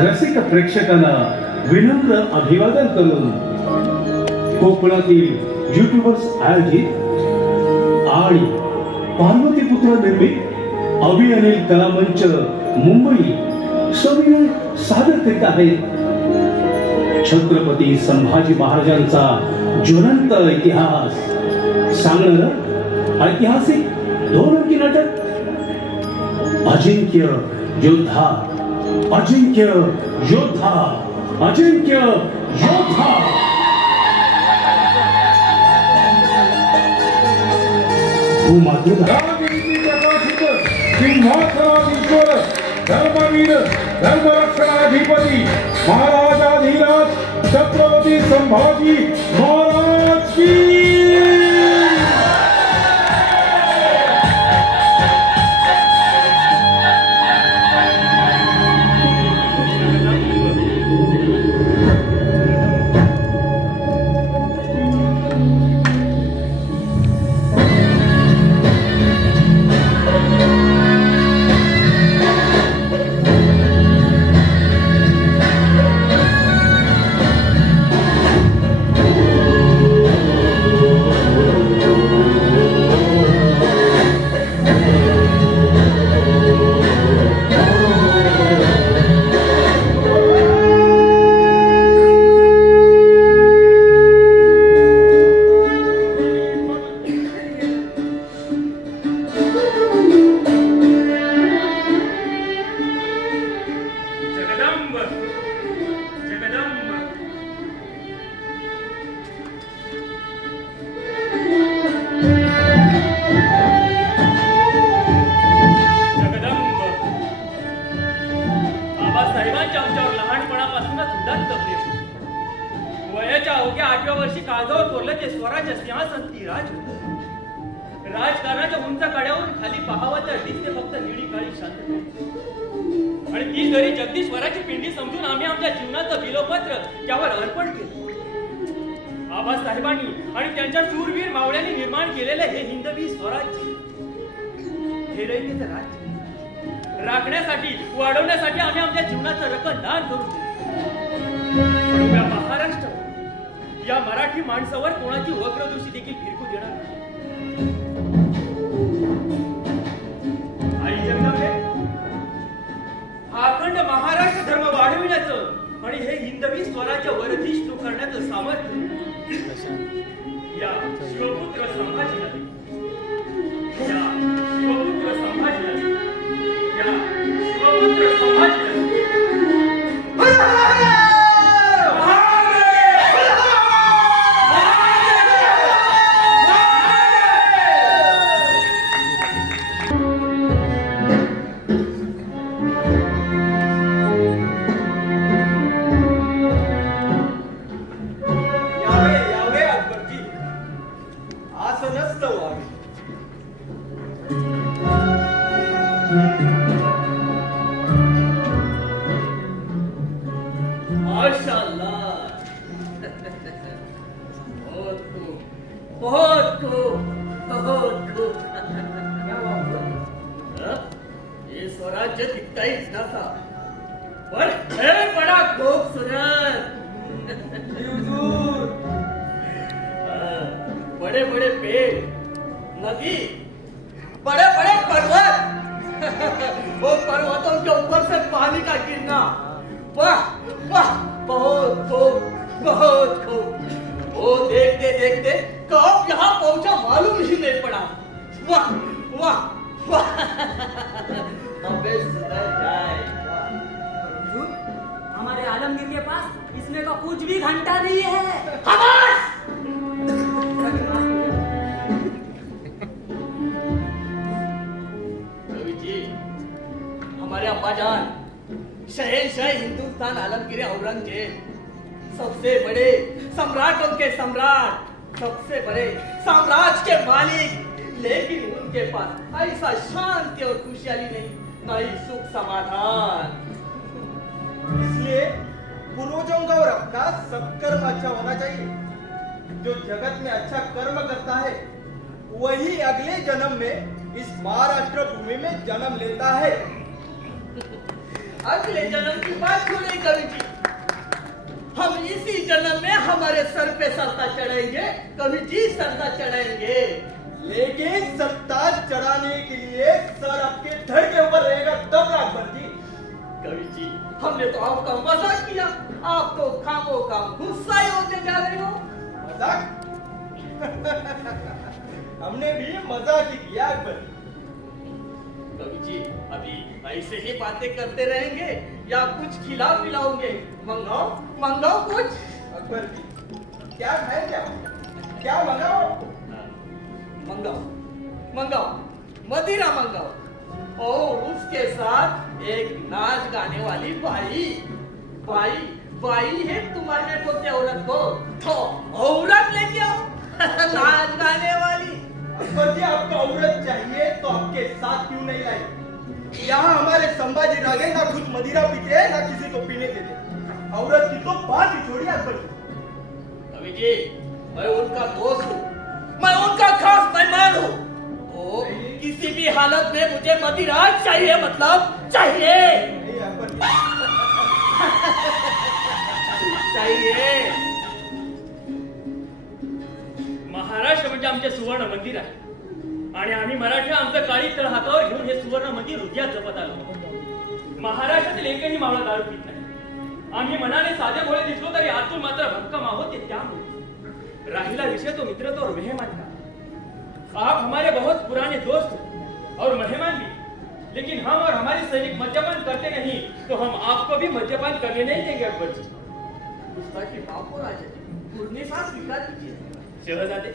रसिक प्रेक्षकांना विनम्र अभिवादन करून कोकणातील युट्यूबर्स आयोजित आणि पार्वतीपुत्र निर्मित अभिअनिल कला मंच मुंबई सविनय सादर करीत आहेत छत्रपती संभाजी महाराजांचा ज्वलंत इतिहास सांगणारं ऐतिहासिक 2 अंकी नाटक अजिंक्य योद्धा. अजिंक्य योद्धा. अजिंक्य योद्धा. भूमातेला सिंहासनाधीश्वर धर्मवीर धर्मरक्षणाधिपती महाराजाधीराज छत्रपती संभाजी महाराज की. राजकारणाच्या उंच कड्यावरून खाली पाहावं तर दिसते फक्त निळी काळी शांतता. आणि ती जरी जगदीश्वराची पिंडी समजून आम्ही आमच्या जीवनाचं बिलोपत्र त्यावर अर्पण केलं. आबासाहेबांनी आणि त्यांच्या शूरवीर मावळ्यांनी निर्माण केलेले हे हिंदवी स्वराज्य, हे रयतेचं राज्य राखण्यासाठी वाढवण्यासाठी आम्ही आमच्या जीवनाचं रक्तदान करू. या महाराष्ट्र या मराठी माणसावर कोणाची वक्रदृष्टी देखील फिरकू देणार नाही. आई जगदंबे, अखंड महाराष्ट्र धर्म वाढविण्याचं आणि हे हिंदवी स्वराज्य वर्धिष्णू करण्याचं सामर्थ्य या शिवपुत्र संभाजीला, या शिवपुत्र संभाजीला, या शिवपुत्र संभाजीला. ये स्वराज्य दिखता ही इतना था, पर है बड़ा खूबसूरत. बड़े बड़े पेड़, नदी, बड़े बड़े पर्वत, वो पर्वतों के ऊपर से पानी का गिरना, वाह वाह, बहुत खूब, बहुत खूब. वो देखते देखते कब यहाँ पहुंचा मालूम ही नहीं पड़ा. वाह वाह वाह. अब्बाजान, शहंशाह हिंदुस्तान आलमगीर औरंगजेब, सबसे बड़े सम्राटों के सम्राट, सबसे बड़े साम्राज्य के मालिक, लेकिन उनके पास ऐसा शांति और खुशहाली नहीं सुख समाधान। इसलिए पूर्वजों का और अपना सब कर्म अच्छा होना चाहिए। जो जगत में अच्छा कर्म करता है वही अगले जन्म में इस महाराष्ट्र भूमि में जन्म लेता है। अगले जन्म की बात क्यों नहीं कवि जी? हम इसी जन्म में हमारे सर पे सत्ता चढ़ाएंगे कवि जी, सत्ता चढ़ाएंगे। लेकिन सत्ता चढ़ाने के लिए सर आपके धड़ के ऊपर रहेगा तब अकबर जी। कवि जी, हमने तो आपका मजाक किया, आप तो खामो खाम गुस्सा ही होते जा रहे हो। मजाक? हमने भी मजाक ही किया अकबर। कवि जी, अभी ऐसे ही बातें करते रहेंगे या कुछ खिला पिलाओगे? मंगाओ मंगाओ कुछ। अकबर जी, क्या खाए क्या मंगाओ? मंगाओ मंगाओ, मदिरा मंगाओ और उसके साथ एक नाच गाने वाली बाई। बाई बाई है तुम्हारे को क्या औरत को? तो औरत लेके आओ नाच गाने वाली। अकबर जी, आपको औरत चाहिए तो आपके साथ क्यों नहीं लाई? यहाँ हमारे संभाजी राजे ना कुछ मदिरा पीते ना किसी को पीने देते। औरत की तो बात ही छोड़िए अकबर जी। अभी जी, मैं उनका दोस्त हूँ, मैं उनका खास मेहमान हूँ। तो किसी भी हालत में मुझे मदिरा चाहिए, मतलब चाहिए। नहीं अकबर जी। चाहिए। महाराष्ट्र म्हणजे आमचे सुवर्ण मंदिर आहे आणि आम्ही मराठी आमचं काळी तळ हातावर घेऊन हे सुवर्ण मंदिर हृदयात जपत आलो। महाराष्ट्रातील एकही मावळा दारू पित नाही। आम्ही मनाने साधे भोळे दिसलो तरी आतून मात्र भक्कम आहोत, ते त्यामुळे। राहिला विषय तो मित्रत्व और मेहमान का, आप हमारे बहुत पुराने दोस्त हो और मेहमान भी, लेकिन हम और हमारे सैनिक मद्यपान करते नहीं तो हम आपको भी मद्यपान करने नहीं देंगे अकबर जी। गुस्ताखी माफ हो राजे, पूर्णिमा स्वीकार कीजिए। शहजादे,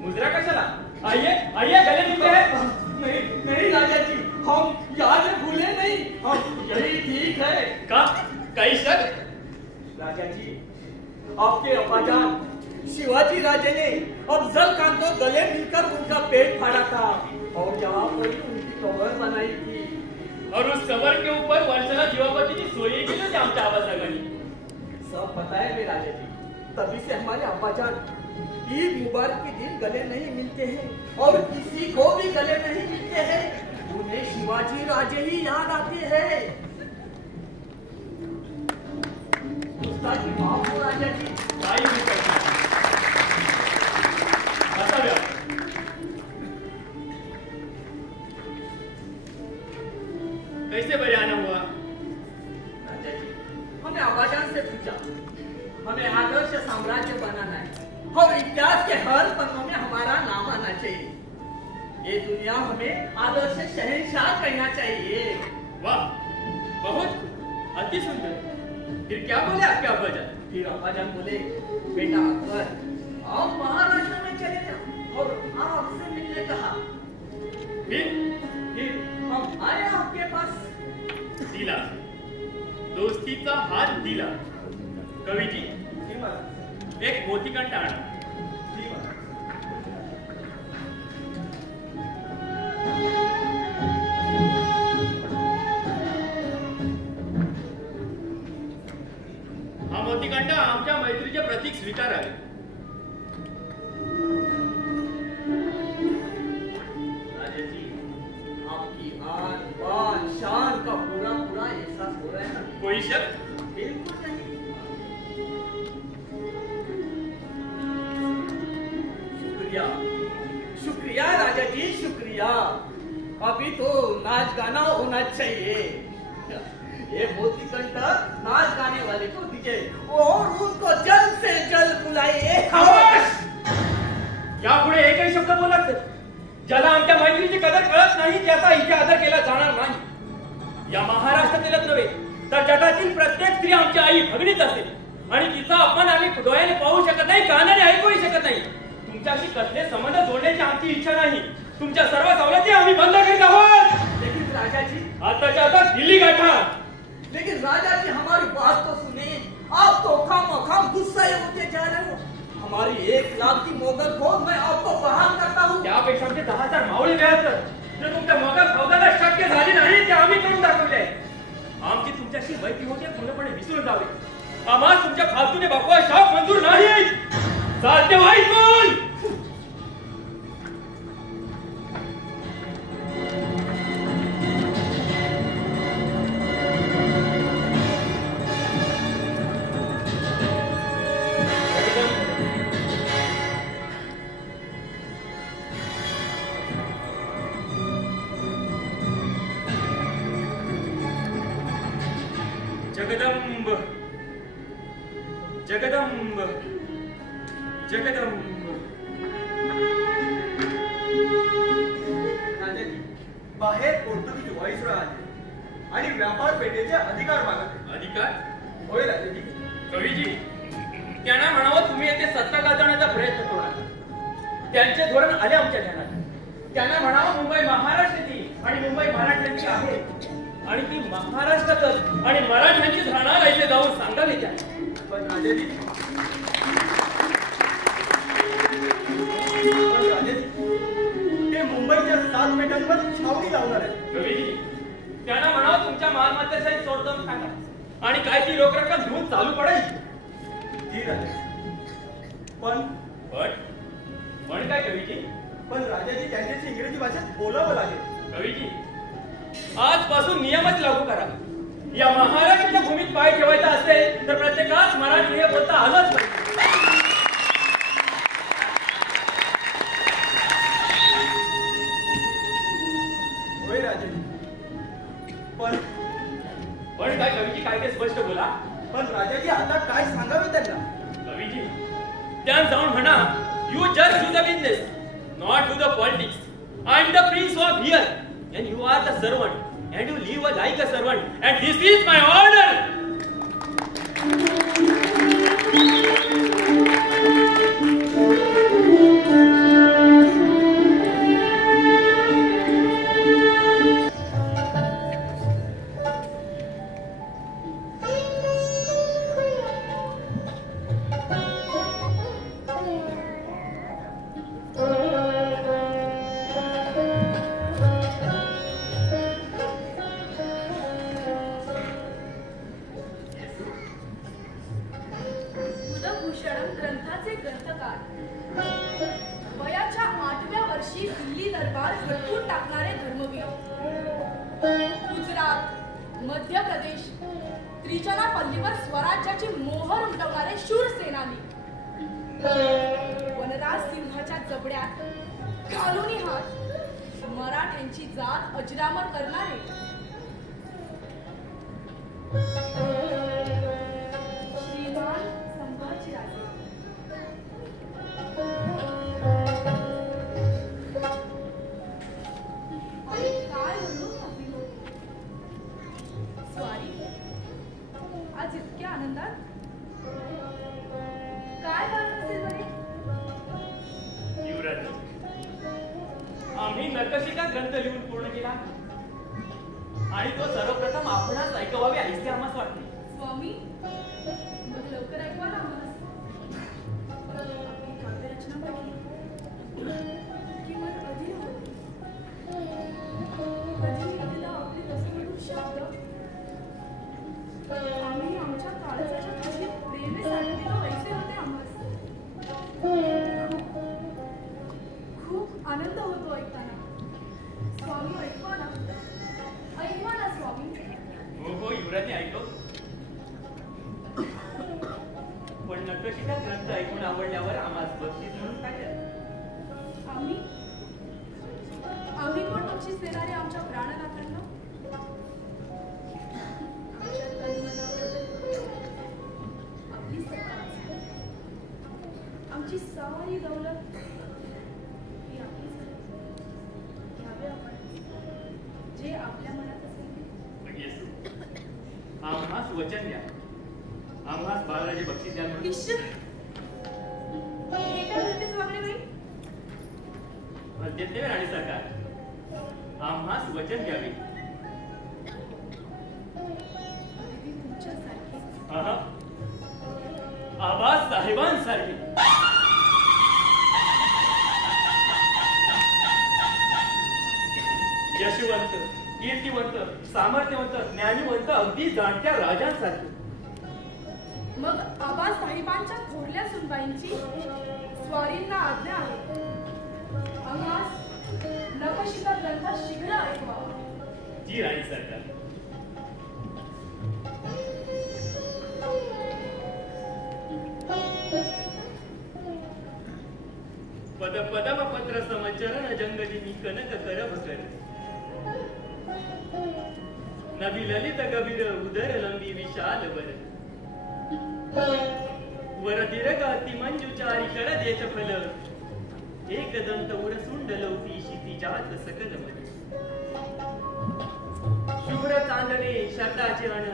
मुजरा कशाला? आइए आइए, गले मिलते हैं। नहीं नहीं राजा जी, हम याद भूले नहीं, हम यही ठीक है। का कई शक? राजा जी, आपके अब्बाजान शिवाजी राजे ने अफजल खान को गले मिलकर उनका पेट फाड़ा था और जहाँ पर उनकी कबर बनाई थी और उस कबर के ऊपर वर्षला जीवापति की सोई की जो आमच्या आवाज लगानी। सब पता है मेरे राजा जी, तभी से हमारे अब्बाजान ईद मुबारक के दिन गले नहीं मिलते हैं और किसी को भी गले नहीं मिलते हैं। उन्हें शिवाजी राजे ही याद आते हैं। गुस्ताखी माफ हो राजा जी। काही भी करना असाव्या। कैसे बरे आना हुआ? राजा जी, हमने अब्बाजान से पूछा, हमें आदर्श साम्राज्य बनाना है और इतिहास के हर पन्नों में हमारा नाम आना चाहिए। ये दुनिया हमें आदर्श शहंशाह कहना चाहिए। वाह, बहुत अति सुंदर। फिर क्या बोले आपके अब्बाजान? फिर अब्बाजान बोले, बेटा अकबर, आप महाराष्ट्र में चले जाओ और आपसे मिलने कहा। फिर हम आए आपके पास। दिला, दोस्तीचा हात दिला। कवि जी, एक मोतीकंठ आणा। हा मोतीकंठ आमच्या मैत्रीचे प्रतीक स्वीकारावे। राजा जी, आपकी आन बान शान का पूरा पूरा एहसास हो रहा है ना? कोई शक? बिल्कुल नहीं। शुक्रिया शुक्रिया राजा जी, शुक्रिया। अभी तो नाच गाना होना चाहिए। ये मोतीकंठ नाच गाने वाले को दीजिए और उनको जल्द से जल्द बुलाइए। यापुढे एकही शब्द बोलत नाही। ज्याला आमच्या मैत्रीची कदर कळत नाही त्याचा इथे आदर केला जाणार नाही। या महाराष्ट्रातीलच नव्हे तर जगातील प्रत्येक स्त्री आमची आई भगिनीच असेल आणि तिचा अपमान आम्ही डोळ्याने पाहू शकत नाही, कानाने ऐकूही शकत नाही। तुमच्याशी कसले संबंध जोडण्याची आमची इच्छा नाही। तुमच्या सर्व सवलती आम्ही बंद करीत आहोत। लेकिन राजा जी, आता औरंगजेबाच्या हातात दिल्ली गाठा. लेकिन राजा जी हमारी बात तो सुने. आप तो खाम गुस्सा होते जा रहे हो. हमारी 1 लाख की मोगर को मैं आपको बहाल करता हूँ. त्यापेक्षा आमचे 10,000 मावळे व्याज जे तुमच्या मोगर फौजाला शक्य झाली नाही ते आम्ही करून दाखवले. आमची तुमच्याशी मैत्री होते पूर्णपणे विसरून जावे. आम्हाला तुमच्या फालतूने बापवा शाप मंजूर नाही. चालते व्हाय कोण जगदंब जगदंब जगदंब. राजाजी, बाहेर पोर्तुगीज व्हाईसरॉय आले आणि व्यापार पेठेचे अधिकार मागत. अधिकार होय राजाजी. कवीजी, त्यांना म्हणावं तुम्ही येथे सत्ता गाजवण्याचा प्रयत्न करू नका. त्यांचे धोरण आले आमच्या ध्यानात. त्यांना म्हणावं मुंबई महाराष्ट्राची आणि मुंबई मराठ्यांची आहे आणि ती महाराष्ट्रातच आणि मराठ्यांचीच राहणार आहे जाऊन सांगावे त्या. पण राजाजी, ते मुंबईच्या 7 पेठांवर छावणी लावणार आहे. कवीजी, त्यांना म्हणावं तुमच्या मालमत्तेसहित सोडून सांगा आणि काय ती रोख रक्कम घेऊन चालू पडेल. जी राजाजी. पण पण काय कवीजी? पण राजाजी, त्यांच्याशी इंग्रजी भाषेत बोलावं लागेल. कवीजी, आजपासून नियमच लागू करा. या महाराष्ट्राच्या भूमीत पाय ठेवायचा असेल तर प्रत्येकास मराठी हे बोलता आलंच पाहिजे. होय राजाजी. पण काय कवीजी, काय ते स्पष्ट बोला. पण राजाजी, आता काय सांगावे त्यांना? कवीजी, त्या जाऊन म्हणा you just do the business, not do the politics. I am the prince of here and you are the servant and you live like a servant and this is my order. आम्ही नकाशिका ग्रंथ लिहून पूर्ण केला आणि तो सर्वप्रथम आपणास ऐकवावे ऐसे आम्हाला वाटते. स्वामी, मग लवकर ऐकवा ना आम्हाला. आपली काव्यरचना बघली की मन अधीर होते. कधी एकदा आपले रसमधूर शब्द आम्ही आमच्या काळजाच्या कुशीत प्रेमे साठलेलो ऐसे होते आम्हाला. खूप आनंद होतो ऐकताना. स्वामी, ऐकवा ना स्वामी. हो युवराजने ऐकव. पण नकाशिका ग्रंथ ऐकून आवडल्यावर आम्हाला बक्षीस म्हणून काय द्या? आम्ही कोण बक्षीस देणारे आमच्या प्राणनाथांना? आमच्या तनमनावर आपली सत्ता, आमची सारी दौलत ही आपलीच आहे. घ्यावे आपण जे आपल्या मनात असेल. आम्हास वचन द्या, आम्हास बाळराजे बक्षीस द्या. हे काय म्हणतेच वागणे बाई? मध्यंतरी राणी सरकार, आम्हास वचन द्यावे अगदी तुमच्यासारखे. आबास साहेबांसारखे. यशवंत, कीर्तिवंत, सामर्थ्यवंत, ज्ञानीवंत, अगदी जाणत्या राजांसारखे. मग आबासाहेबांच्या थोरल्या सुनबाईंची स्वारींना आज्ञा आहे. आम्हास नखशिखा ग्रंथ शीघ्र ऐकवावा. जी राणी सरकार. पद पदम पत्र समचरण जंगली कनक करभ कर. नवी ललित गभीर उदर लंबी विशाल वर. वर दीर्घ अति मंजुचारी कर देश फल. एक दंत उरसुंड लौती क्षितिजात सकल मल. शुभ्र चांदणे शरदाचे अण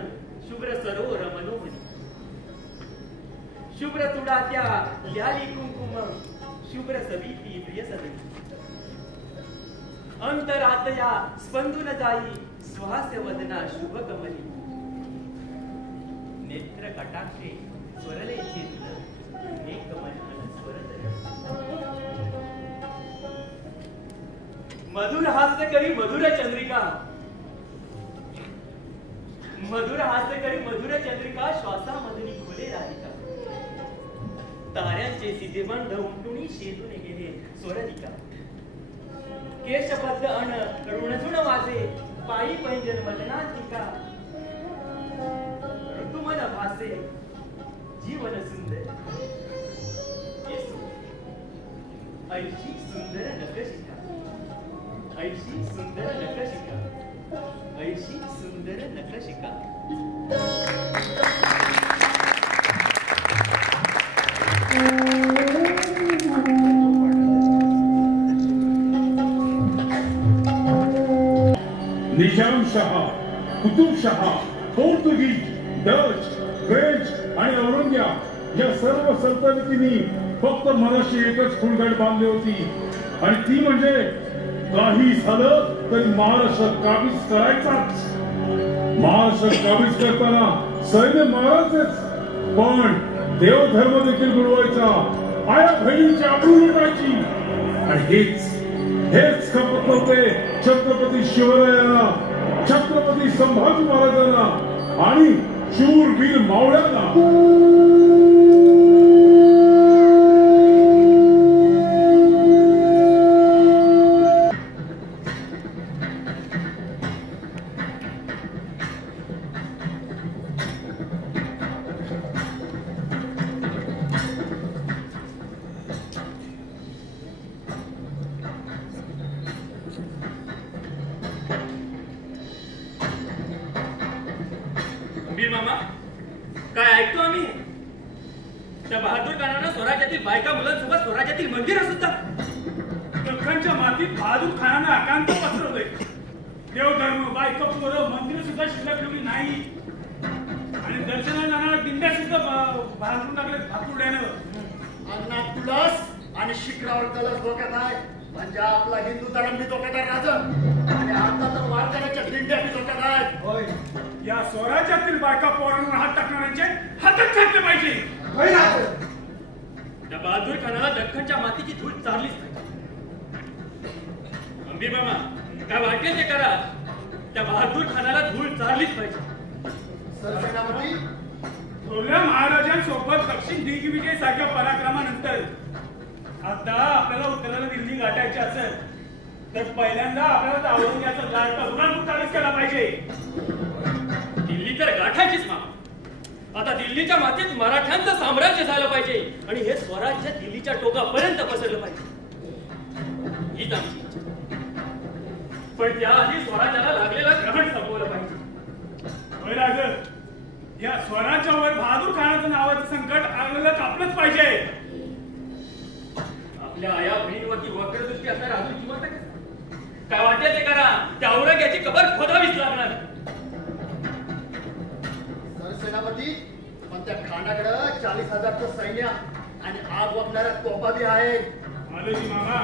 शुभ्र सरोवर मनोहरी. शुभ्र तुडात्या ल्याली कुंकुम शुभ्र सविती प्रिय सदनी. अंतरातया स्पंदून जाई सुहास्य वदना शुभ कमली. नेत्र कटाक्षे स्वरले चित्त एक मन स्वरधर. मधुर हास्य करी मधुर चंद्रिका. मधुर हास्य करी मधुर चंद्रिका श्वासामधुनी खुले राधिका. ताऱ्यांचे सिद्धीबंध उमटुनी शेतून गेले स्वरदिका. केशबद्ध अण ऋणझुण वाजे पायी पैंजन मदनातिका. ऋतुमन भासे जीवन सुंदर. ऐशी सुंदर नखशिका. ऐशी सुंदर नखशिका. ऐशी सुंदर नखशिका. निजामशाह, कुतुबशाह, पोर्तुगीज, डच, फ्रेंच आणि औरंग्या या सर्व सल्तनतींनी फक्त मनाशी एकच फुलगाड बांधली होती आणि ती म्हणजे काही झालं तरी महाराष्ट्र काबीज करायचाच. महाराष्ट्र काबीज करताना सैन्य मारायचेच, पण देवधर्म देखील बुडवायचा, आया बहिणींची आबरू लुटायची. आणि हेच खपत होते छत्रपती शिवरायांना, छत्रपती संभाजी महाराजांना आणि शूरवीर मावळ्यांना. मामा काय ऐकतो आम्ही? त्या बहादूर खानानं स्वराज्यातील बायका मुलांसोबत स्वराज्यातील मंदिरं सुद्धा. दख्खनच्या मातीत बहादूर खानानं आकांत पसरवलंय. देवधर्म, बायका, पोरं, मंदिरं सुद्धा शिल्लक ठेवली नाही आणि दर्शनाला जाणाऱ्या दिंड्या सुद्धा भांडून टाकले भातुड्यानं. अन्नात तुळस आणि शिखरावर कलश डोक्यात आहे म्हणजे आपला हिंदू धर्म बी डोक्यात आहे राजन. आणि आता तर वारकऱ्याच्या दिंड्या बी डोक्यात आहेत. होय, या स्वराज्यातील बायका पोरांवर हात टाकणाऱ्यांचे हातच छाटले पाहिजे. त्या बहादूर खानाला दख्खनच्या मातीची धूळ चाललीच नाही. अंबीर मामा काय वाटेल ते करा, त्या बहादूर खानाला धूळ चाललीच पाहिजे. सरसेनापती, थोरल्या महाराजांसोबत दक्षिण दिग्विजय सारख्या पराक्रमानंतर आता आपल्याला उत्तरेला दिल्ली गाठायची असेल तर पहिल्यांदा आपल्याला औरंगजेबाचा लाडका उरण चालूच केला पाहिजे. दिल्ली तर गाठायचीच मामा. आता दिल्लीच्या मातीत मराठ्यांचं साम्राज्य झालं पाहिजे आणि हे स्वराज्य दिल्लीच्या टोकापर्यंत पसरलं पाहिजे. हीच आमची इच्छा. पण त्याआधी स्वराज्याला लागलेलं ग्रहण संपवलं पाहिजे. राज, या स्वराज्यावर बहादूर खानाचं नावाचं संकट आलेलं कापलंच पाहिजे. आपल्या आया बहिणीवरती वक्रदृष्टी असणारा अजून जिवंत काय वाटेल ते करा. त्या औरंग्याची कबर खोदावीच लागणार. सरसेनापती, पण त्या खानाकडं 40,000चं सैन्य आणि आग वापणाऱ्या तोफा बी आहेत. मालोजी मामा,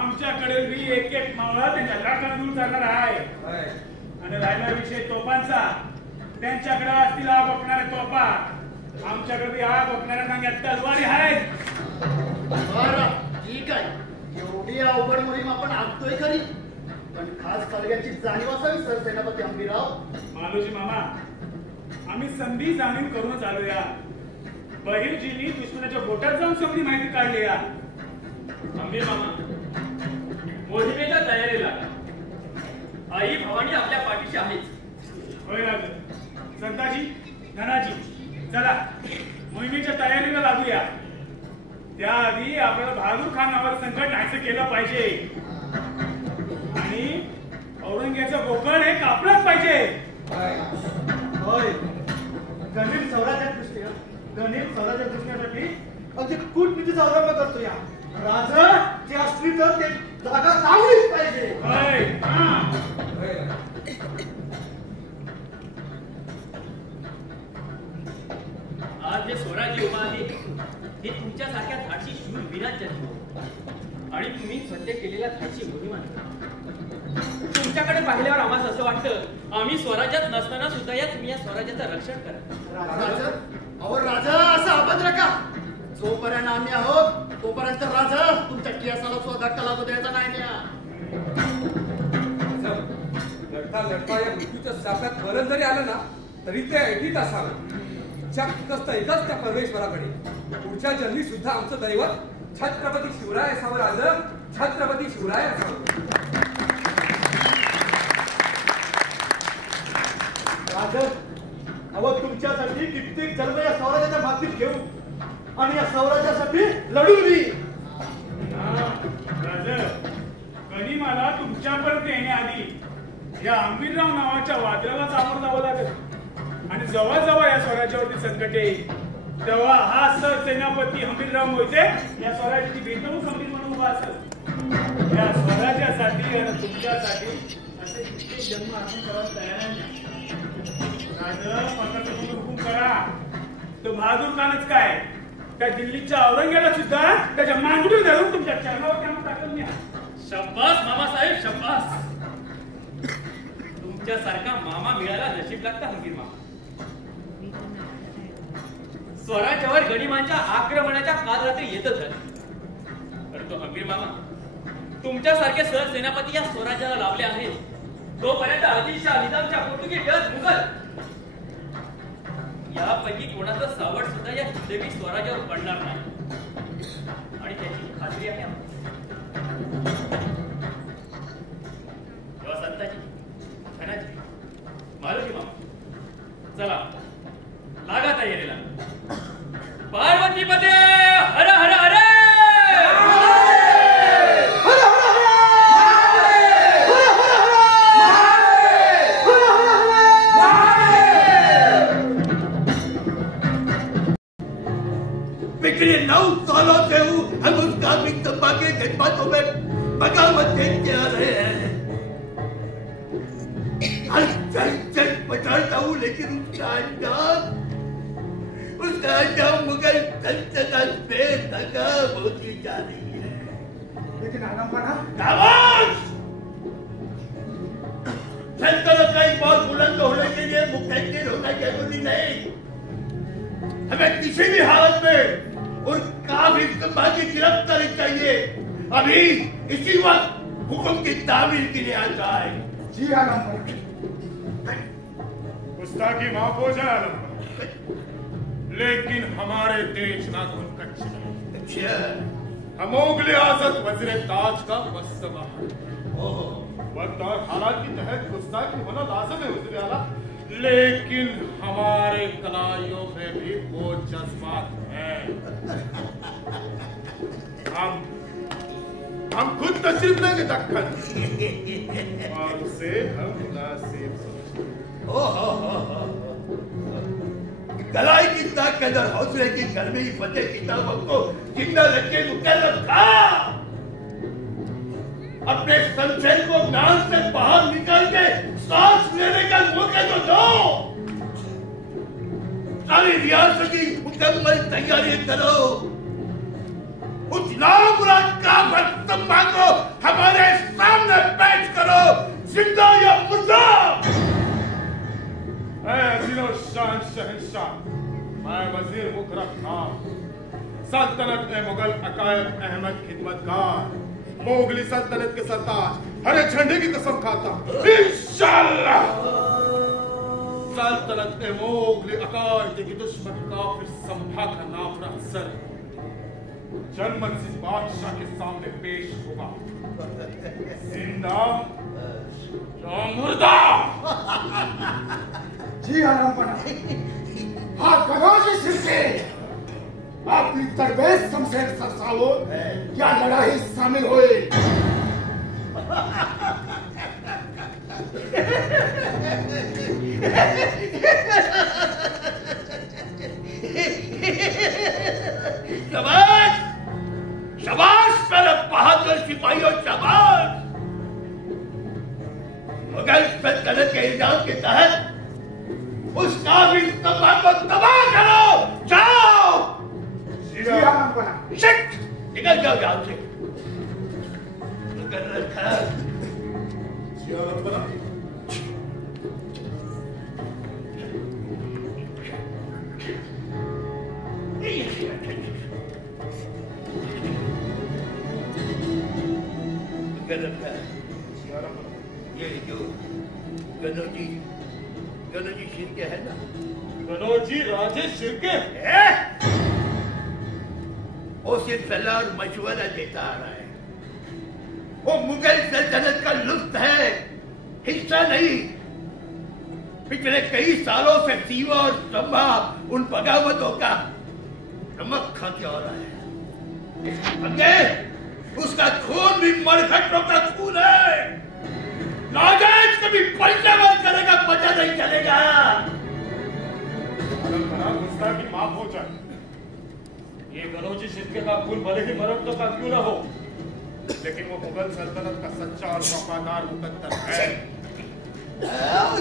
आमच्याकडे बी एक मावळा त्यांच्या लाखात दूर जाणार आहे. आणि राहिला विषय तोफांचा, त्यांच्याकडे असतील आग ओकणाऱ्या तोफा, आमच्याकडे आग ओकणाऱ्या नांग्या तलवारी आहेत. बरं ठीक आहे, एवढी अवघड मोहीम आपण आखतोय खरी, पण खास कलग्याची जाणीव असावी सरसेनापती हंबीरराव. मालोजी मामा, आम्ही संधी जाणीव करूनच आलो या. बहिर्जींनी दुश्मनाच्या बोटात जाऊन सगळी माहिती काढली या. हंबीर मामा, मोहिमेच्या तयारीला आई भवानी आपल्या पाठीशी आहेच. होय राज. संताजी, धनाजी, चला मोहिमेच्या तयारीला लागूया. त्याआधी आपल्याला बहादूर खान नावाचं संकट नाहीसं केलं पाहिजे आणि औरंगजेबाचं बोकड हे कापलंच पाहिजे. होय, गणित स्वराज्याच्या दृष्टीसाठी अगदी कूटनीतीचा अवलंब करतो या. राजा जे असली तर ते जागा लावलीच पाहिजे. आज जे स्वराज्य उभा आहे हे तुमच्यासारख्या धाडसी शूर वीरांच्या आणि तुम्ही सत्य केलेल्या धाडसी मोहिमा. तुमच्याकडे पाहिल्यावर आम्हाला असं वाटतं आम्ही स्वराज्यात नसताना सुद्धा तुम्ही या स्वराज्याचं रक्षण करा. राजा असं अभद्र का? जोपर्यंत आम्ही आहोत तोपर्यंत राजा तुमच्या केसाला सुद्धा धक्का लागू द्यायचा नाही. लढता लढता या मृत्यूच्या साप्यात मरण जरी आलं ना तरी ते ऐटीत असावं. चक्क एकच त्या परमेश्वराकडे पुढच्या जन्मी सुद्धा आमचं दैवत छत्रपती शिवराय असावं. राज छत्रपती शिवराय असावं. राजा, अहो तुमच्यासाठी कित्येक जन्म या स्वराज्याच्या मातीत घेऊ आणि या स्वराज्यासाठी लढूनही. कधी मला तुमच्यापर्यंत येण्याआधी या हंबीरराव नावाच्या वादळाला सामोरं जावं लागत आणि जेव्हा जेव्हा या स्वराज्यावरती संकट येईल तेव्हा हा सरसेनापती हंबीरराव मोहिते या स्वराज्याची भेटवून हंबीर म्हणून उभा असेल. या स्वराज्यासाठी आणि तुमच्यासाठी असे कित्येक जन्म आपण करायला तयार आहे. हुकूम करा. तो बहादूर खानच काय त्या दिल्लीच्या औरंगजेबाला सुद्धा त्याच्या मांडून धरून तुमच्या चरणावर त्यांना टाकून द्या. शब्बास मामासाहेब, शब्बास. तुमच्यासारखा मामा मिळायला नशीब लागतं हंबीर मामा. स्वराज्यावर गनिमांच्या आक्रमणाच्या कालरात्री येतच झाले. तर तो हंबीर मामा तुमच्यासारखे सर सेनापती या स्वराज्याला लावले आहेत तोपर्यंत आदिलशाह, निजामच्या, पोर्तुगीज, डच, मुघल यापैकी कोणाचं सावट सुद्धा या हिंदवी स्वराज्यावर पडणार नाही आणि त्याची खात्री आहे. तेव्हा संताजी, धनाजी, मालोजी मामा, चला लागा तयारीला. पार्वती पते हर हर हर. पिछले 9 सालों से हम उस कामिक तंबा के जज्बातों में बगावत देखते आ रहे हैं. हर चल पछाड़ता हूँ लेकिन उसका अंजाम मुगल सल्तनत पे नाकाम होती जा रही है. लेकिन आलमखाना, सल्तनत का एक बहुत बुलंद होने के लिए मुकद्दर होना जरूरी नहीं. हमें किसी भी हालत में उन काफिर तंबा की गिरफ्तारी चाहिए. अभी इसी वक्त हुक्म की तामीर के लिए आ जाए. जी आलमखाना. गुस्ताखी माफ हो जाए आलमखाना, लेकिन हमारे देश ना कच्छ अच्छा, हम मुगल आजम वज़ीर ताज का मसला है. वक्त और हालात की तहत गुस्ताखी होना लाज़िम है वज़ीर आला, लेकिन हमारे कलाइयों में भी वो जज्बात है. हम खुद तशरीफ लेंगे दक्कन और उसे हम मुनासिब कलाई की ताकत और हौसले की गर्मी फतेह किताबों को जिंदा रखे मुकर्रम था. अपने शमशेर को नाम से बाहर निकाल के सांस लेने का मौका तो दो. सारी रियासत की मुकम्मल तैयारी करो. उस नामुराद काफिर तंबा को हमारे सामने पेश करो, जिंदा या मुर्दा. सल्तनत में मुगल अकायद अहमद खिदमतगार मोगली सल्तनत के सरताज हरे झंडे की कसम खाता इंशाअल्लाह सल्तनत में मोगली अकायद की दुश्मन काफिर संभा का नाफरा सर जनमत से बादशाह के सामने पेश होगा जिंदा या मुर्दा। जी आराम हाँ करोजी सिरके आपकी तरबेज शमशेर सरसावो क्या लड़ाई शामिल हुए? शाबाश शाबाश मेरे बहादुर सिपाहियों शाबाश। मुगल सल्तनत के इल्जाम के तहत उस काबिल तबाह को तबाह करो। जाओ शिट निकल जाओ यहाँ से। मुकर्रर खान ये जो गनोजी शिरके है ना, गनोजी राजे शिरके वो सिर्फ सलाह और मशवरा देता आ रहा है। वो मुगल सल्तनत का लुत्फ है, हिस्सा नहीं। पिछले कई सालों से सीवा और संभा उन बगावतों का नमक खाते आ रहा है। समझे? उसका खून भी मरघटों का खून है। नाजायज कभी पलटा बंद करेगा, पता नहीं चलेगा। गुस्ताखी माफ हो जाए। ये गनोजी शिरके का खून भले ही मरहटों का क्यों ना हो, लेकिन वो मुगल सल्तनत का सच्चा और वफादार मुकद्दर है।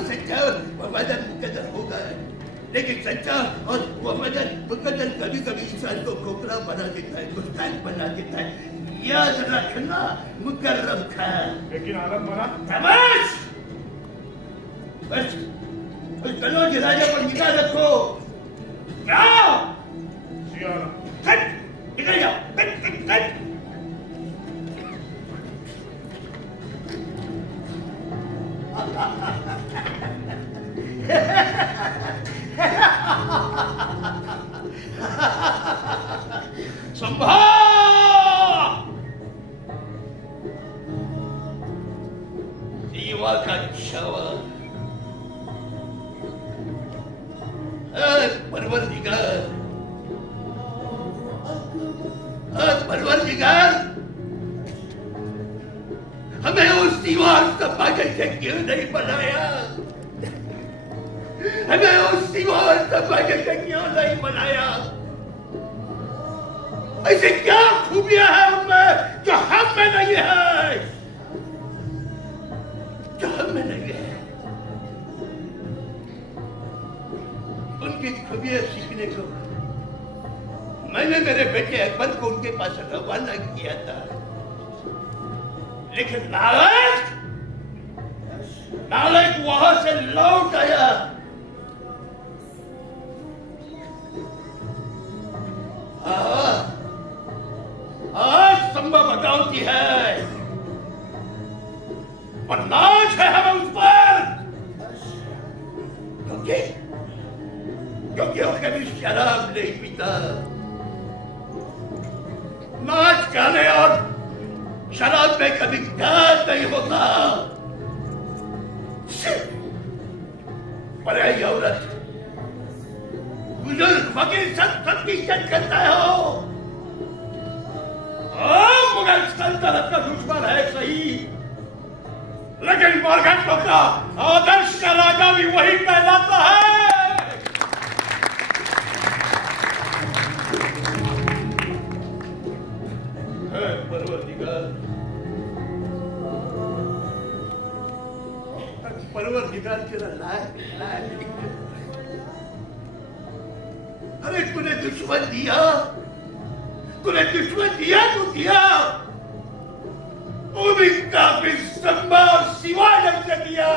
सच्चा और वफादार मुकद्दर होगा, लेकिन सच्चा और वफादार मुकद्दर कभी कभी इंसान को खोखला बना देता है, गुस्ताख बना देता है। याद रखना मुकर्रम खान। लेकिन आलम बना शाबाश, बस उस गनोजी राजा पर निगाह रखो। जाओ निकल जाओ। संभा का शवर परवरदिगार हमें उस दीवार का पागल से क्यों नहीं बनाया? हमें उस दीवार का पागल से क्यों नहीं बनाया? ऐसी क्या खूबियां हैं उनमें जो हम में नहीं है, जो हम में नहीं है? उनकी खूबियां सीखने को मैंने मेरे बेटे अकबर को उनके पास रवाना किया था, लेकिन नालायक वहां से लौट आया। आज संभव बगावती है और नाच है हमें उस पर, क्योंकि वो कभी शराब नहीं पीता। नाच गाने और शराब में कभी ध्यान नहीं होता। पराई औरत बुजुर्ग फकीर सबकी इज्जत करता हो। मुगल सल्तनत का दुश्मन है सही, लेकिन मरघटों का आदर्श का राजा भी वही कहलाता है। परवरदिगार तेरा लायक। अरे तूने दुश्मन दिया, तूने दुश्मन दिया तो दिया, वो भी काफिर संभा और सिवा जंग से दिया,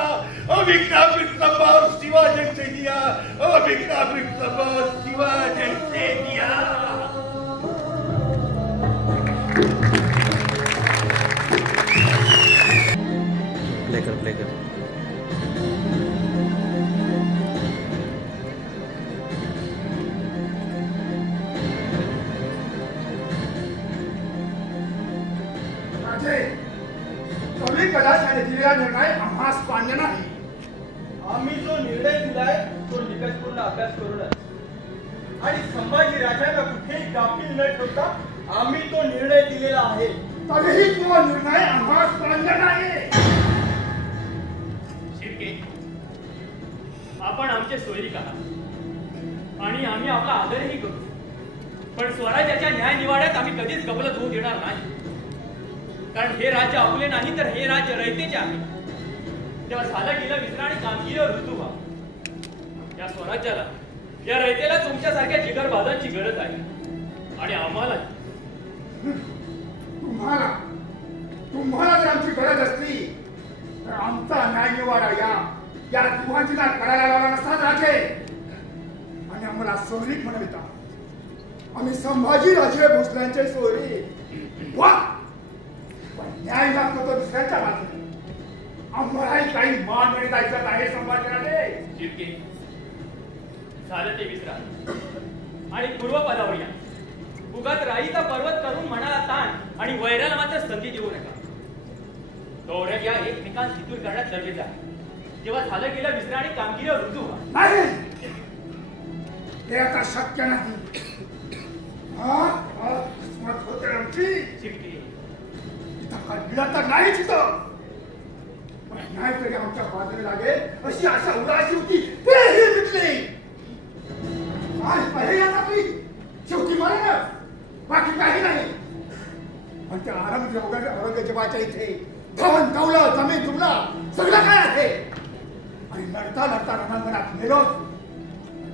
वो भी काफिर संभा और सिवा जंग से दिया, वो भी काफिर संभा और सिवा जंग से दिया। प्ले कर कलाशाने दिलेला निर्णय आम्हास मान्य नाही. आम्ही जो निर्णय दिलाय तो निकषपूर्ण अभ्यास करूनच आणि संभाजी राजांना कुठेही गाफील न ठेवता आम्ही तो निर्णय दिलेला आहे. तरीही तो निर्णय आम्हास मान्य नाही. शिर्के, आपण आमचे सोयरीक आहात आणि आम्ही आपला आदरही करू, पण स्वराज्याच्या न्याय निवाड्यात आम्ही कधीच गफलत होऊ देणार नाही. कारण हे राज्य आपले नाही तर हे राज्य रयतेचे आहे. तेव्हा झालं गेलं विसरा आणि कामगिरीवर ऋतू व्हा. या स्वराज्याला, या रयतेला तुमच्यासारख्या जिगरबाजांची गरज आहे आणि आम्हाला तुम्हाला जर आमची गरज असती तर आमचा न्याय निवाडा या दुहाजीला करायला लावला नसता राजे. आणि आम्हाला सोयरीक म्हणविता. आम्ही संभाजी राजे भोसल्यांचे सोयरीक. वा, न्याय लागतो तो दुसऱ्याच्या बाजूने. आम्हालाही काही मान मिळत ऐकत आहे संभाजीराजे. शिर्के, झालं ते विसरा आणि पूर्वपदावर या. उगाच राईचा पर्वत करून मनाला ताण आणि वैराला मात्र संधी देऊ नका. दौऱ्यात या एकमेकांस हितूर करण्यात गरजेचं आहे. जेव्हा झालं गेलं विसरा आणि कामगिरीवर रुजू व्हा. नाही, ते आता शक्य नाही. शिर्के, तर नाही तिथं नाही तरी आमच्या बाजूने लागेल अशी आशा उदासी होती. तेही मिटली. आपली शेवटी मला बाकी काही नाही. पण त्या औरंगजेबाच्या इथे धन दौलत जमीन जुमला सगळं काय आहे. आणि लढता लढता रणांगणात गेलोच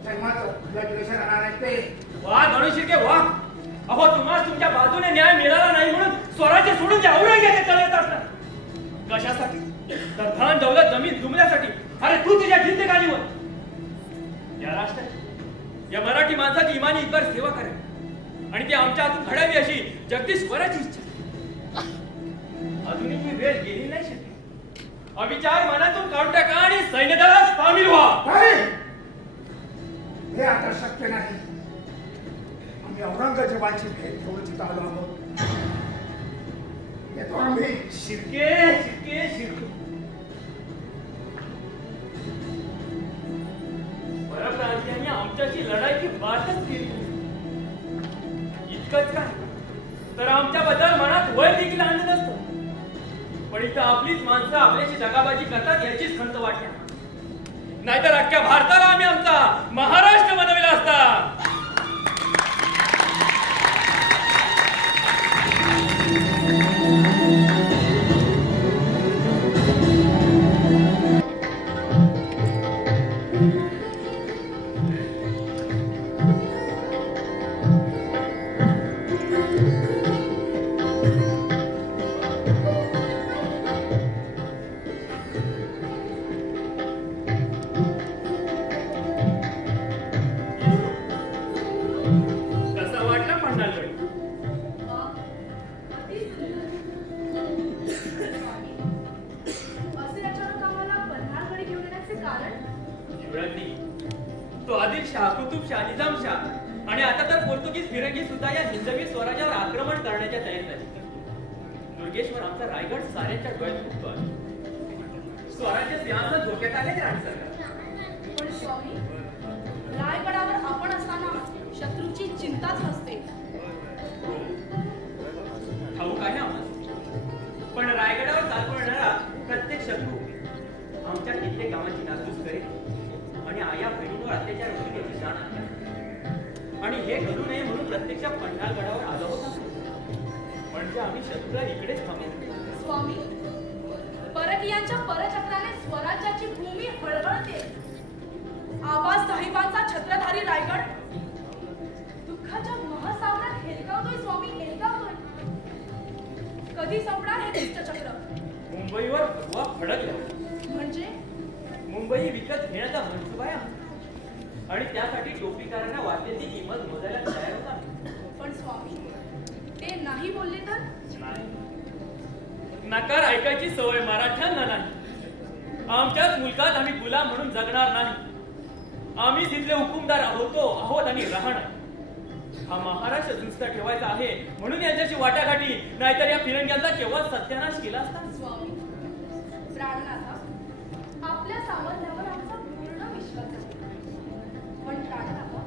जन्माचं राहणार आहे ते. वा धनु शिर्के वा. अहो, तुम्हाला तुमच्या बाजूने न्याय मिळाला नाही म्हणून स्वराज्य सोडून जे औरंगजेबाचे तळे असतात. कशासाठी? तर धन दौलत जमीन जुमल्यासाठी. अरे तू तुझ्या जिंदगानीवर या राष्ट्राची, या मराठी माणसाची इमानी इतर सेवा करेल आणि ती आमच्या हातून घडावी अशी जगदीश्वराची इच्छा. अजूनही ती वेळ गेली नाही शिर्के. अविचार मनातून काढून टाका आणि सैन्यदलात सामील व्हा. हे आता शक्य नाही. औरंगजेबाची भेट घेऊन तिथं आलो आहोत. येतो आम्ही. शिर्के शिर्के शिर्के, परप्रांतीयांनी आमच्याशी लढाईची बातच केली. इतकंच काय तर आमच्याबद्दल मनात वय देखील आणलं नसतं. पण इथं आपलीच माणसं आपल्याशी दगाबाजी करतात याचीच खंत वाटते. नाहीतर अख्ख्या भारताला आम्ही आमचा महाराष्ट्र बनविला असता. तो आदिलशाह, कुतुबशाह, निजामशाह आणि आता तर पोर्तुगीज फिरंगी सुद्धा या हिंदवी स्वराज्यावर आक्रमण करण्याच्या तयारीत आहे. दुर्गेश्वर आमचा रायगड साऱ्यांच्या डोळ्यात फुटतो आहे. स्वराज्य सिंहासन धोक्यात आले ते राणी सरकार. पण स्वामी, रायगडावर आपण असताना शत्रूची चिंताच नसते. ठाऊक आहे आम्हाला. पण रायगडावर चालून येणारा प्रत्येक शत्रू आमच्या कित्येक गावांची नासधूस करेल आणि आया बहिणींवर अत्याचार होईल याची जाण आहे. आणि हे घडू नये म्हणून प्रत्यक्षात पन्हाळगडावर आलो होता. म्हणजे आम्ही शत्रूला इकडेच थांबलो. स्वामी, परकीयांच्या परचक्राने स्वराज्याची भूमी हळहळते. आबाज साहेबांचा छत्रधारी रायगड दुःखाच्या महासागरात हेलकावतोय. स्वामी हेलकावतोय. कधी संपणार हे दुष्टचक्र? मुंबईवर भगवा फडकला म्हणजे मुंबई विकत घेण्याचा मनसुबा आहे आणि त्यासाठी टोपीकारांना वाटेल ती किंमत मोजायला तयार होता. पण स्वामी, ते ते नाही बोलले तर? नकार ऐकायची सवय मराठ्यांना नाही. आमच्याच मुलकात आम्ही गुलाम म्हणून जगणार नाही. आम्ही तिथले हुकुमदार आहोत आणि राहणार. हा महाराष्ट्र दुरुस्त ठेवायचा आहे म्हणून यांच्याशी वाटाघाटी, नाहीतर या फिरंग्यांचा केव्हा सत्यानाश केला असता. स्वामी प्राणनाथा, आपल्या सामर्थ्यावर आमचा पूर्ण विश्वास आहे. पण प्राणनाथा,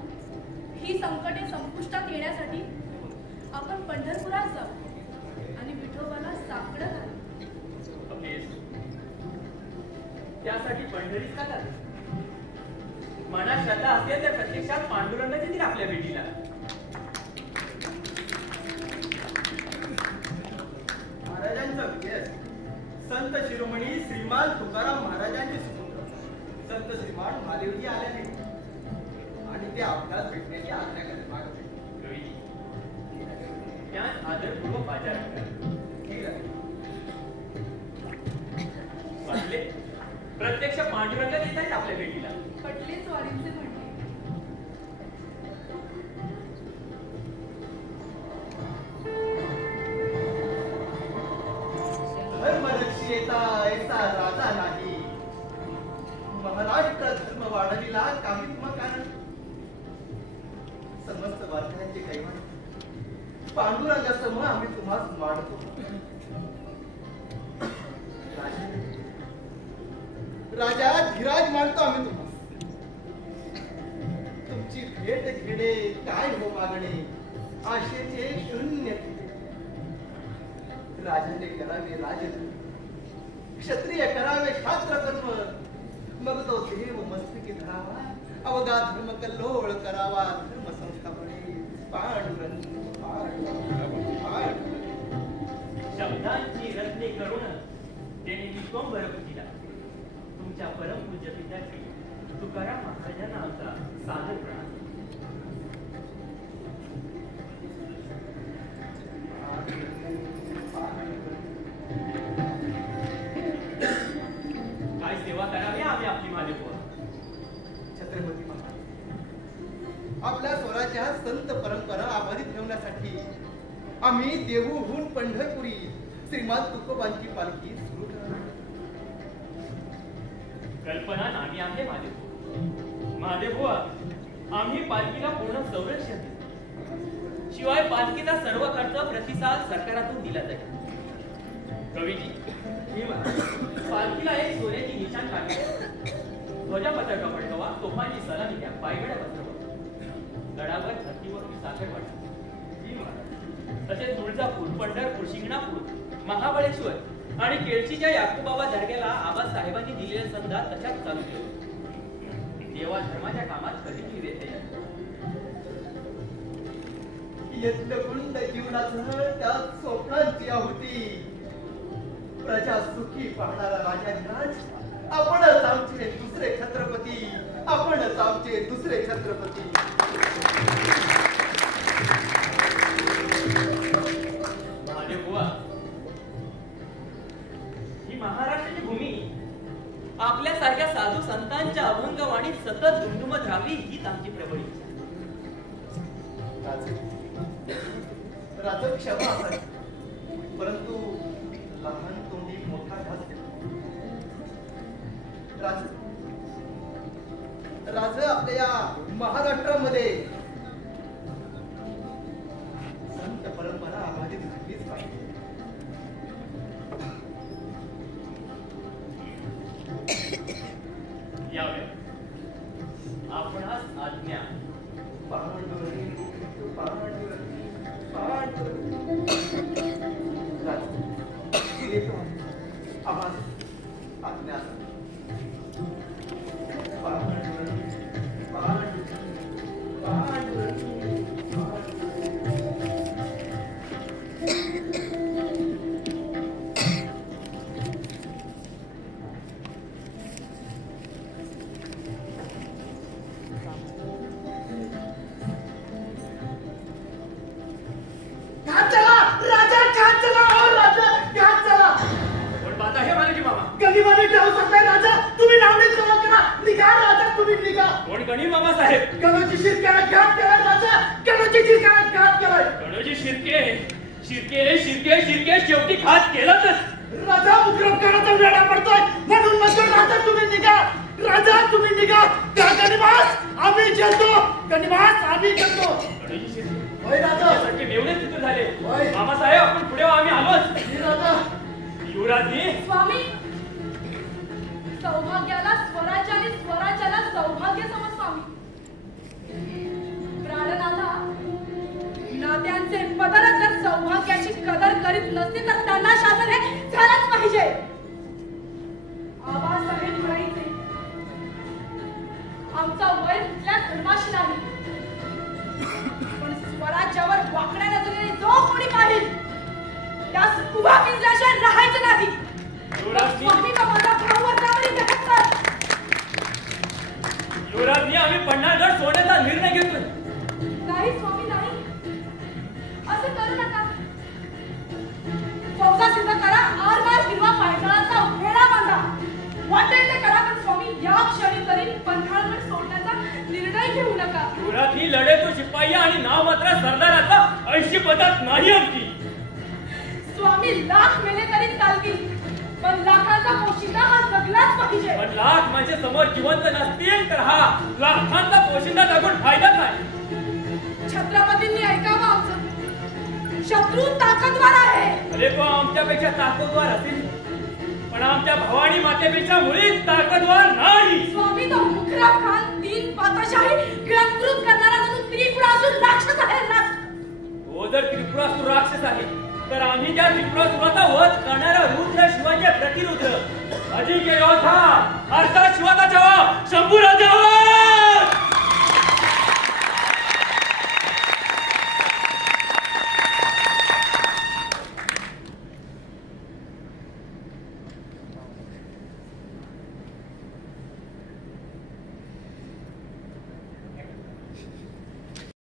ही संकटे संपुष्टात येण्यासाठी आपण पंढरपुरात जाऊ आणि विठोबाला साकडं घालू. त्यासाठी पंढरीच का झाली? मनात श्रद्धा असेल तर प्रत्यक्षात पांडुरंग येतील आपल्या भेटीला. महाराजांचा विजय संत शिरोमणी श्रीमान तुकाराम महाराजांचे सुपुत्र संत श्रीमान महादेवजी आल्याने आणि ते आपल्याला भेटण्याची आज्ञा करत मागत. त्यात आदरपूर्वक बाजार वाटले प्रत्यक्ष पांडुरंग येत आहेत आपल्या भेटीला. पटलेच वारींचे म्हणणे. धर्मरक्षेचा ऐसा राजा नाही, महाराष्ट्र धर्म वाढविला काही कारण. समस्त वारकऱ्यांचे कैवान पांडुरंगासमोर आम्ही तुम्हाला मानतो. राजा धीराज मानतो आम्ही तुम्हाला. तुमची भेट घेणे काय हो मागणे आशेचे शून्य. राजाने करावे राजधर्म, क्षत्रिय करावे शास्त्र कर्म, मग तो देव मस्तकी धरावा, अवघा धर्म कल्लोळ करावा. धर्म संस्थापने पांडुरंग शब्दांची रत्ने करून त्याने विश्वंभर दिला. तुमच्या परमपूज्य पित्याची तुकाराम महाराजांना आमचा सादर प्रणाम. काय सेवा करावी आम्ही आपली महादेव? छत्रपती महाराज, आपल्या स्वराज्या संत परंपरा आभारित ठेवण्यासाठी आम्ही देहूहून पंढरपुरी श्रीमान तुकोबांची पालखी सुरू करणार. कल्पना नामी आहे महादेव. आम्ही पालखीला पूर्ण संरक्षण देतो. शिवाय पालखीचा सर्व खर्च प्रतिसाद सरकारातून दिला जाईल. कवीजी, पालखीला एक सोन्याची निशाण काढली, ध्वजा पताका फडकवा, तोफांची सलामी द्या, पायगड्या बसवा, गडावर धर्तीवरून साखर वाटा. तसेच तुळजापूर, पंढरपूर, शिंगणापूर, महाबळेश्वर आणि केळशीच्या याकूबाबा दर्ग्याला आबासाहेबांनी दिलेल्या संधा तशाच चालू केल्या. देवा धर्माच्या कामात कधी व्यत्यय यज्ञकुंड जीवनाचं त्या स्वप्नांची आहुती. प्रजा सुखी पाहणारा राजा धीराज, आपणच आमचे दुसरे छत्रपती, आपणच आमचे दुसरे छत्रपती. महादेव बुवा, ही महाराष्ट्राची भूमी आपल्यासारख्या साधू संतांच्या अभंगवाणीत सतत दुमदुमत राहावी हीच आमची प्रबळ इच्छा. राजा क्षमा असाय, परंतु लहान तोंडी मोठा घास राज आपल्या या महाराष्ट्रामध्ये संत परंपरा आभारित झालीच पाहिजे. यावे आपणास आज्ञा. पांडुरंग आवाज आज्ञा. गणिमाने जाऊ शकताय राजा, तुम्ही नावने जमा करा. निघा राजा, तुम्ही निघा. कोण गणी मामा साहेब? गणोजी शिर्क्याला घात केला राजा, गणोजी शिर्क्याला घात केलाय. गणोजी शिर्के शिरके शिरके शिरके शेवटी घात केलाच. राजा मुक्रम करण्याचा वेळा पडतोय म्हणून म्हणतो राजा तुम्ही निघा, राजा तुम्ही निघा. त्या गनिमास आम्ही जेलतो, गनिमास आम्ही करतो. होय राजा. मेवणे तिथे झाले. होय. मामासाहेब आपण पुढे आम्ही आलोच. राजा. युवराजनी स्वामी, सौभाग्याला स्वराज्य आणि स्वराज्याला सौभाग्य समज स्वामी. प्राणनाथा, नात्यांचे पदर जर सौभाग्याची कदर करीत नसतील तर त्यांना शासन हे झालंच पाहिजे. आबासाहेब म्हणायचे, आमचा वैर कुठल्या धर्माशी नाही, पण स्वराज्यावर वाकड्या नजरेने जो कोणी पाहिल त्यास उभा पिंजल्याशिवाय राहायचं नाही. स्वामी का माझा भाऊ वरदावरी जगत कर. युवराजनी आम्ही पन्हाळगड सोडण्याचा निर्णय घेतोय. नाही स्वामी नाही, असं करू नका. फौजा सिद्ध करा, आरमार हिरवा पायदळाचा भेडा बांधा. वाटेल ते करा, पण स्वामी या क्षणी तरी पन्हाळगड सोडण्याचा निर्णय घेऊ नका. युवराजनी लढे तो शिपाई आणि नाव मात्र सरदाराचा 80 पदात नाही आमची. स्वामी लाख मेले तरी चालतील, पण लाखाचा पोशिंदा हा जगलाच पाहिजे. पण लाख माझ्या समोर जिवंत नसतील तर हा लाखांचा पोशिंदा लागून फायदाच नाही. छत्रपतींनी ऐकावं आमचं. शत्रू ताकदवार आहे. अरे तो आमच्यापेक्षा ताकदवार असेल, पण आमच्या भवानी मातेपेक्षा मुळीच ताकदवार नाही. स्वामी तो मुखराब खान 3 पातशाही गिळंकृत करणारा जणू त्रिपुरासुर राक्षस आहे. तो जर त्रिपुरासुर राक्षस आहे तर आम्ही त्या त्रिपुरासुराचा वध करणारा रुद्र शिवाचे प्रतिरुद्र अधिक योद्धा अर्थात शिवाचा जवाब